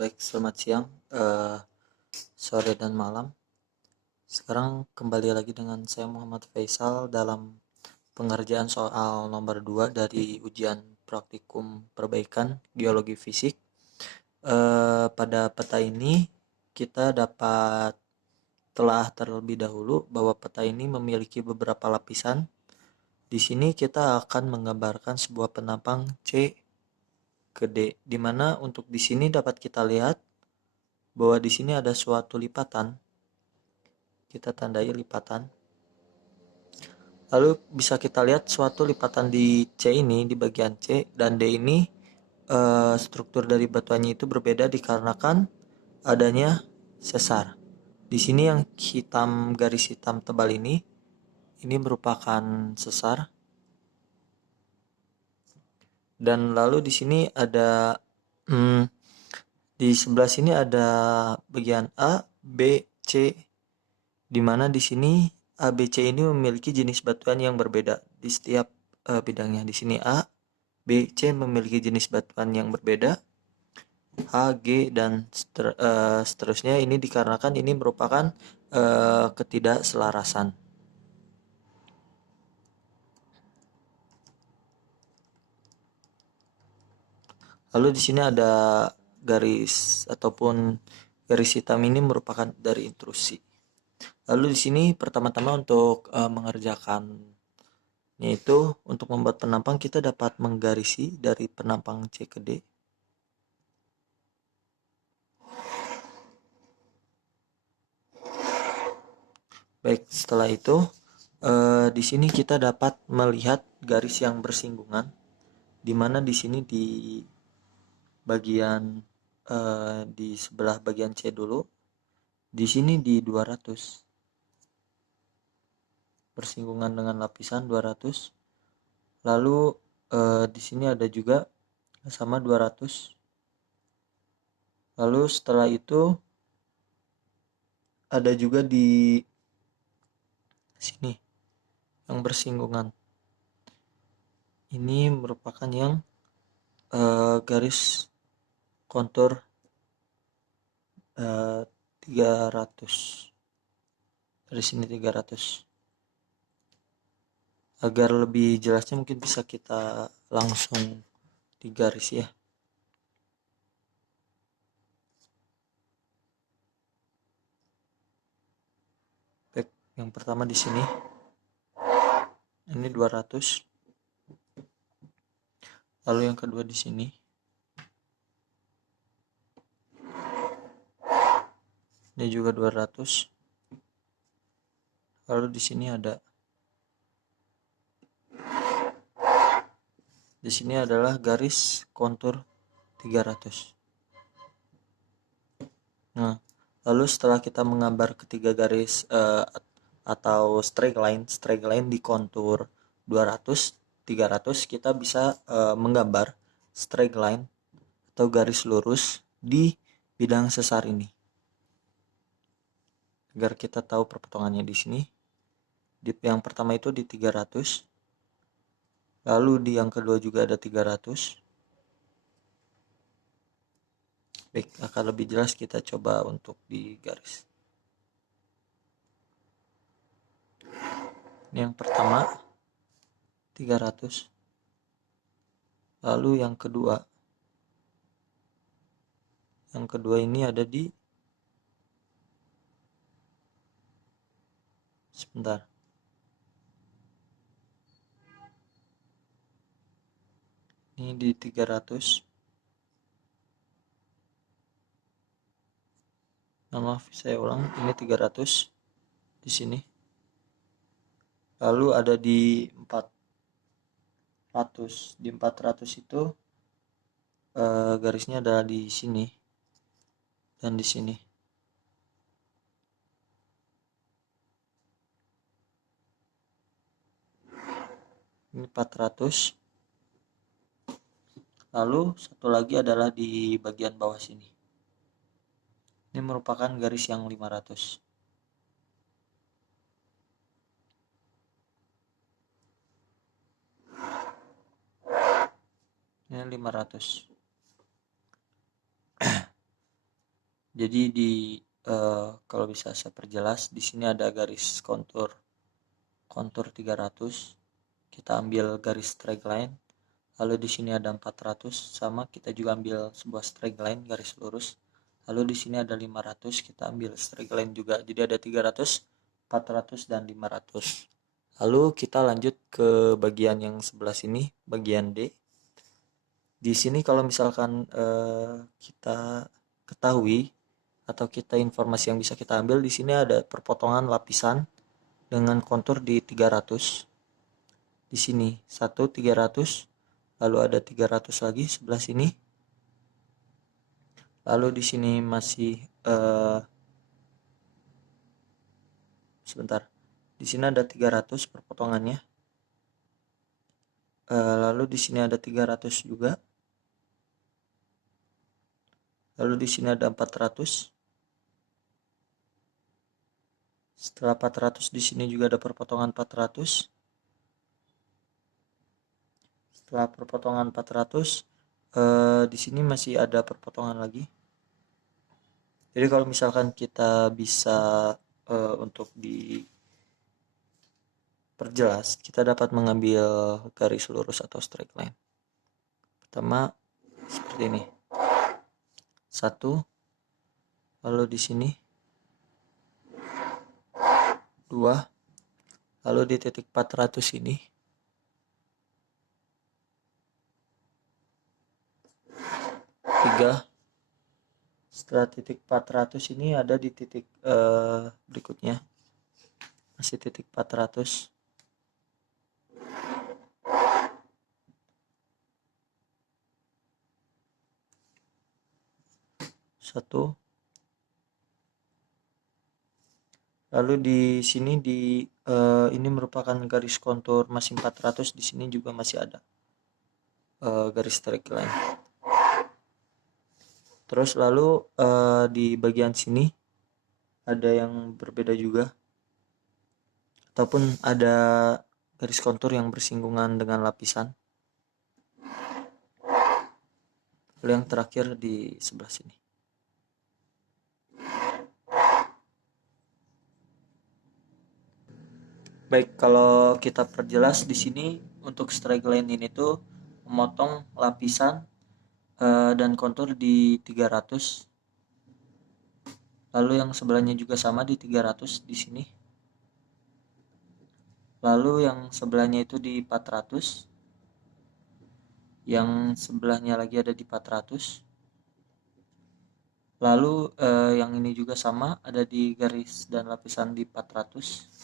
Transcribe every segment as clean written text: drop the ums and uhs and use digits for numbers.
Baik, selamat siang, sore dan malam. Sekarang kembali lagi dengan saya Muhammad Faisal dalam pengerjaan soal nomor 2 dari ujian praktikum perbaikan geologi fisik. Pada peta ini kita dapat telah terlebih dahulu bahwa peta ini memiliki beberapa lapisan. Di sini kita akan menggambarkan sebuah penampang C ke D, di mana untuk di sini dapat kita lihat bahwa di sini ada suatu lipatan. Kita tandai lipatan. Lalu bisa kita lihat suatu lipatan di C ini, di bagian C dan D ini, struktur dari batuannya itu berbeda dikarenakan adanya sesar. Di sini yang hitam, garis hitam tebal ini merupakan sesar. Dan lalu di sini ada di sebelah sini ada bagian A, B, C, di mana di sini A, B, C ini memiliki jenis batuan yang berbeda di setiap bidangnya. Di sini A, B, C memiliki jenis batuan yang berbeda. H, G, dan seterusnya ini dikarenakan ini merupakan ketidakselarasan. Lalu di sini ada garis ataupun garis hitam ini merupakan dari intrusi. Lalu di sini pertama-tama untuk mengerjakan yaitu untuk membuat penampang kita dapat menggarisi dari penampang C ke D. Baik, setelah itu di sini kita dapat melihat garis yang bersinggungan, di mana di sini di bagian di sebelah bagian C dulu, di sini di 200 bersinggungan dengan lapisan 200. Lalu di sini ada juga sama 200. Lalu setelah itu ada juga di sini yang bersinggungan. Ini merupakan yang garis kontur 300. Dari sini 300. Agar lebih jelasnya mungkin bisa kita langsung digaris ya. Baik, yang pertama di sini. Ini 200. Lalu yang kedua di sini. Ini juga 200. Lalu di sini ada. Di sini adalah garis kontur 300. Nah, lalu setelah kita menggambar ketiga garis atau straight line di kontur 200, 300, kita bisa menggambar straight line atau garis lurus di bidang sesar ini. Agar kita tahu perpotongannya di sini. Di yang pertama itu di 300. Lalu di yang kedua juga ada 300. Baik, akan lebih jelas kita coba untuk digaris. Ini yang pertama 300. Lalu yang kedua ini ada di sebentar. Ini di 300. Maaf, saya ulang. Ini 300 di sini. Lalu ada di 400. Di 400 itu garisnya adalah di sini dan di sini. Ini 400. Lalu satu lagi adalah di bagian bawah sini. Ini merupakan garis yang 500. Ini 500. Jadi kalau bisa saya perjelas, di sini ada garis kontur 300. Kita ambil garis straight line. Lalu di sini ada 400, sama kita juga ambil sebuah straight line garis lurus. Lalu di sini ada 500, kita ambil straight line juga. Jadi ada 300, 400 dan 500. Lalu kita lanjut ke bagian yang sebelah sini, bagian D. Di sini kalau misalkan kita ketahui atau kita informasi yang bisa kita ambil, di sini ada perpotongan lapisan dengan kontur di 300. Di sini 300, lalu ada 300 lagi sebelah sini. Lalu di sini masih sebentar. Di sini ada 300 perpotongannya. Lalu di sini ada 300 juga. Lalu di sini ada 400. Setelah 400 di sini juga ada perpotongan 400. Setelah perpotongan 400 di sini masih ada perpotongan lagi. Jadi kalau misalkan kita bisa untuk diperjelas, kita dapat mengambil garis lurus atau straight line. Pertama seperti ini. 1, lalu di sini 2, lalu di titik 400 ini 3. Setelah titik 400 ini ada di titik berikutnya, masih titik 400. 1. Lalu di sini ini merupakan garis kontur masih 400. Di sini juga masih ada garis straight line. Terus lalu di bagian sini ada yang berbeda juga, ataupun ada garis kontur yang bersinggungan dengan lapisan. Lalu yang terakhir di sebelah sini. Baik, kalau kita perjelas di sini untuk straight line ini tuh memotong lapisan dan kontur di 300. Lalu yang sebelahnya juga sama di 300 di sini. Lalu yang sebelahnya itu di 400. Yang sebelahnya lagi ada di 400. Lalu yang ini juga sama, ada di garis dan lapisan di 400.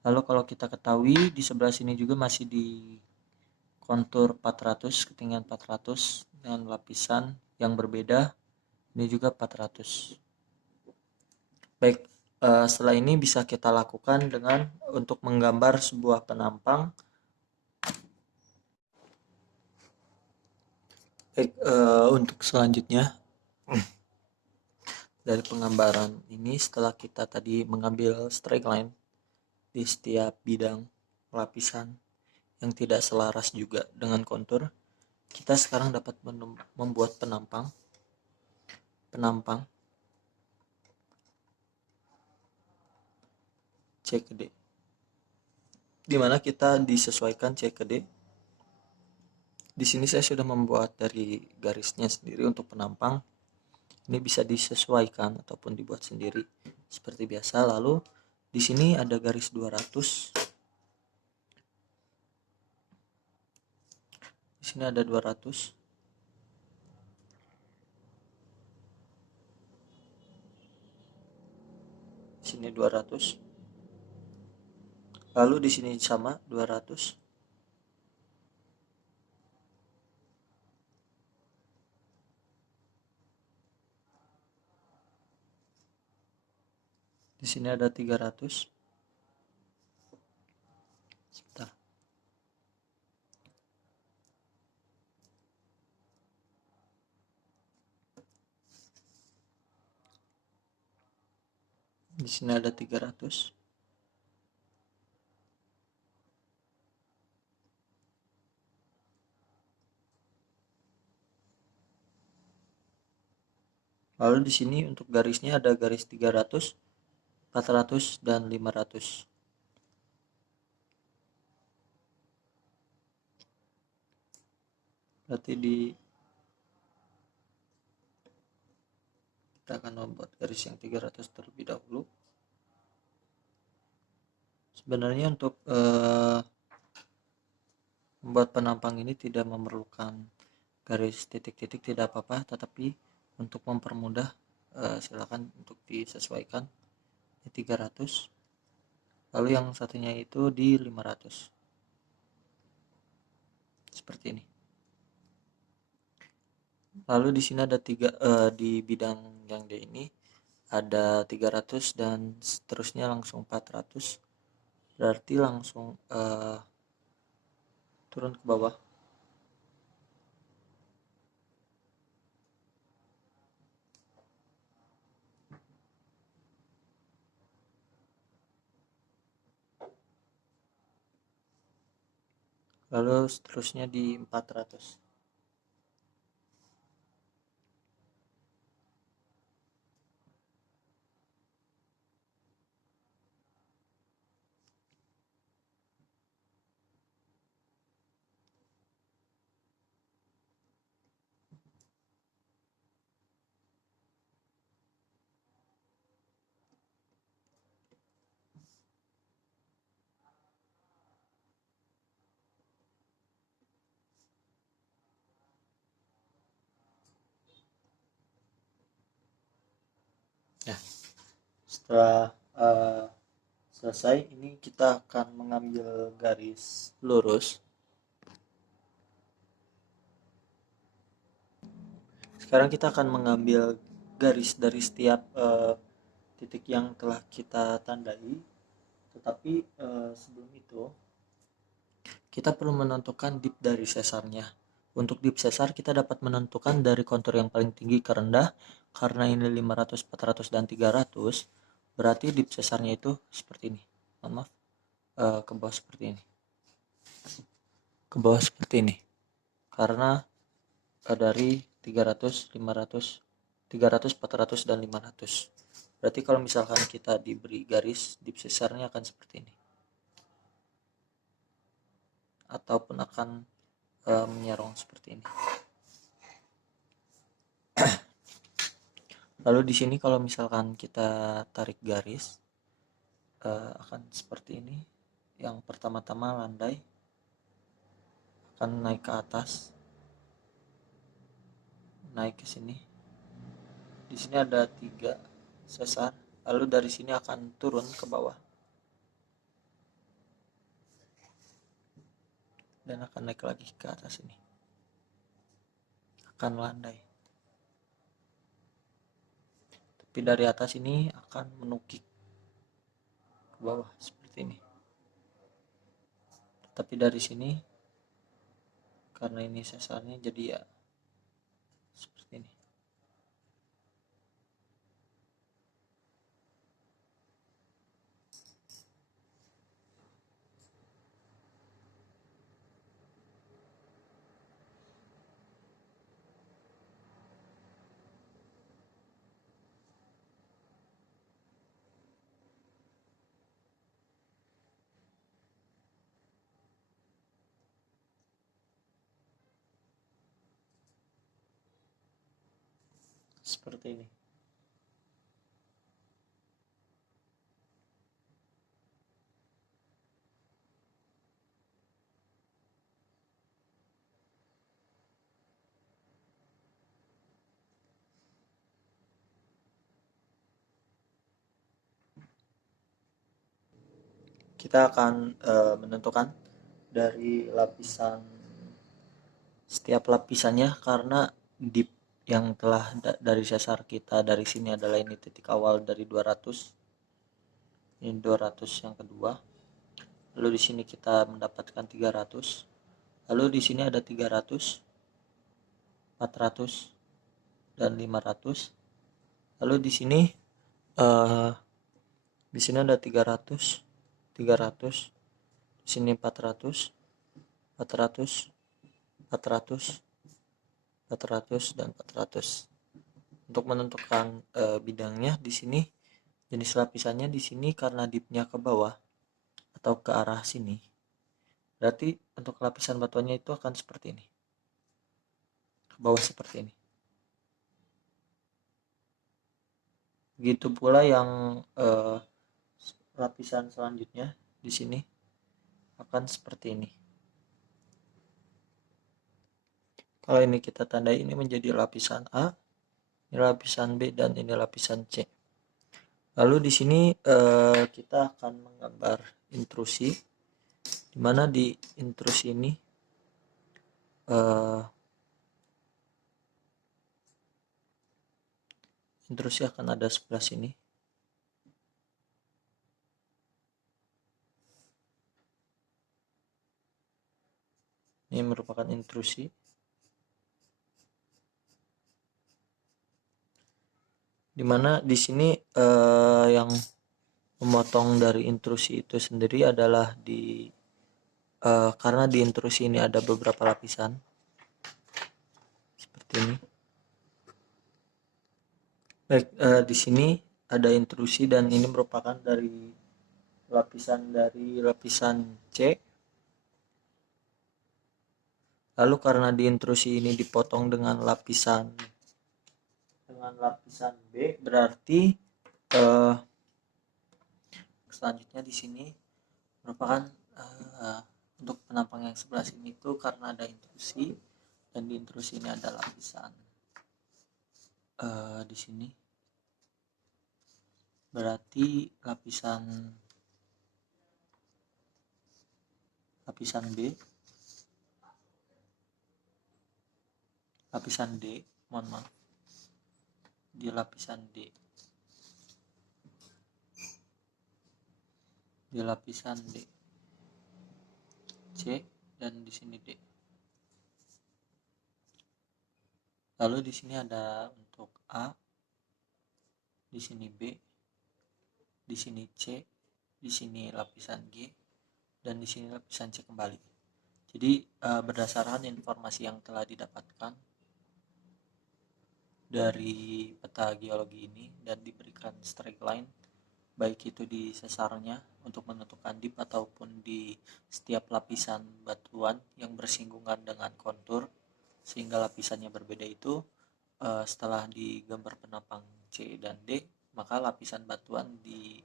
Lalu kalau kita ketahui di sebelah sini juga masih di kontur 400, ketinggian 400 dengan lapisan yang berbeda. Ini juga 400. Baik, setelah ini bisa kita lakukan dengan untuk menggambar sebuah penampang. Baik, untuk selanjutnya dari penggambaran ini, setelah kita tadi mengambil straight line di setiap bidang lapisan yang tidak selaras juga dengan kontur, kita sekarang dapat membuat penampang C ke D, dimana kita disesuaikan C ke D. Di sini saya sudah membuat dari garisnya sendiri untuk penampang. Ini bisa disesuaikan ataupun dibuat sendiri seperti biasa. Lalu di sini ada garis 200. Di sini ada 200. Di sini 200. Lalu di sini sama 200. Di sini ada 300. Sebentar. Di sini ada 300. Lalu di sini untuk garisnya ada garis 300, 400 dan 500. Berarti kita akan membuat garis yang 300 terlebih dahulu. Sebenarnya untuk membuat penampang ini tidak memerlukan garis titik-titik, tidak apa-apa, tetapi untuk mempermudah silakan untuk disesuaikan di 300, lalu yang satunya itu di 500 seperti ini. Lalu di sini ada di bidang yang D ini ada 300 dan seterusnya langsung 400, berarti langsung turun ke bawah. Lalu seterusnya di 400. Ya, setelah selesai, ini kita akan mengambil garis lurus. Sekarang kita akan mengambil garis dari setiap titik yang telah kita tandai. Tetapi sebelum itu kita perlu menentukan dip dari sesarnya. Untuk dip sesar kita dapat menentukan dari kontur yang paling tinggi ke rendah. Karena ini 500, 400 dan 300, berarti dip sesarnya itu seperti ini. Mohon maaf, ke bawah seperti ini. Ke bawah seperti ini. Karena dari 300, 500, 300, 400 dan 500. Berarti kalau misalkan kita diberi garis, dip sesarnya akan seperti ini. Ataupun akan menyerong seperti ini. Lalu di sini kalau misalkan kita tarik garis akan seperti ini. Yang pertama-tama landai akan naik ke atas, naik ke sini. Di sini ada 3 sesar, lalu dari sini akan turun ke bawah dan akan naik lagi ke atas ini. Akan landai. Tapi dari atas ini akan menukik ke bawah seperti ini. Tapi dari sini karena ini sesarnya jadi ya seperti ini. Seperti ini. Kita akan menentukan dari lapisan setiap lapisannya, karena dip yang telah dari sesar kita dari sini adalah ini titik awal dari 200. Ini 200 yang kedua. Lalu di sini kita mendapatkan 300. Lalu di sini ada 300, 400 dan 500. Lalu di sini ada 300, 300, di sini 400, 400, 400, 400 dan 400. Untuk menentukan bidangnya di sini, jenis lapisannya di sini karena dipnya ke bawah atau ke arah sini, berarti untuk lapisan batuannya itu akan seperti ini, ke bawah seperti ini. Begitu pula yang lapisan selanjutnya di sini akan seperti ini. Kalau ini kita tandai, ini menjadi lapisan A, ini lapisan B, dan ini lapisan C. Lalu di sini kita akan menggambar intrusi, di mana di intrusi ini intrusi akan ada sebelah sini. Ini merupakan intrusi. Dimana di sini yang memotong dari intrusi itu sendiri adalah karena di intrusi ini ada beberapa lapisan seperti ini. Baik, di sini ada intrusi dan ini merupakan dari lapisan C. Lalu karena di intrusi ini dipotong dengan lapisan B, berarti selanjutnya di sini merupakan untuk penampang yang sebelah sini itu karena ada intrusi, dan di intrusi ini ada lapisan di sini, berarti lapisan B, lapisan D, mohon maaf, di lapisan D, di lapisan D, C, dan di sini D. Lalu di sini ada untuk A, di sini B, di sini C, di sini lapisan G, dan di sini lapisan C kembali. Jadi berdasarkan informasi yang telah didapatkan dari peta geologi ini dan diberikan strike line, baik itu di sesarnya untuk menentukan dip ataupun di setiap lapisan batuan yang bersinggungan dengan kontur sehingga lapisannya berbeda itu, setelah digambar penapang C dan D, maka lapisan batuan di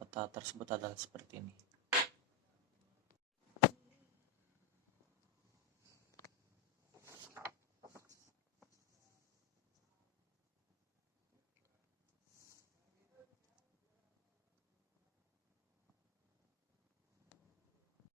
peta tersebut adalah seperti ini.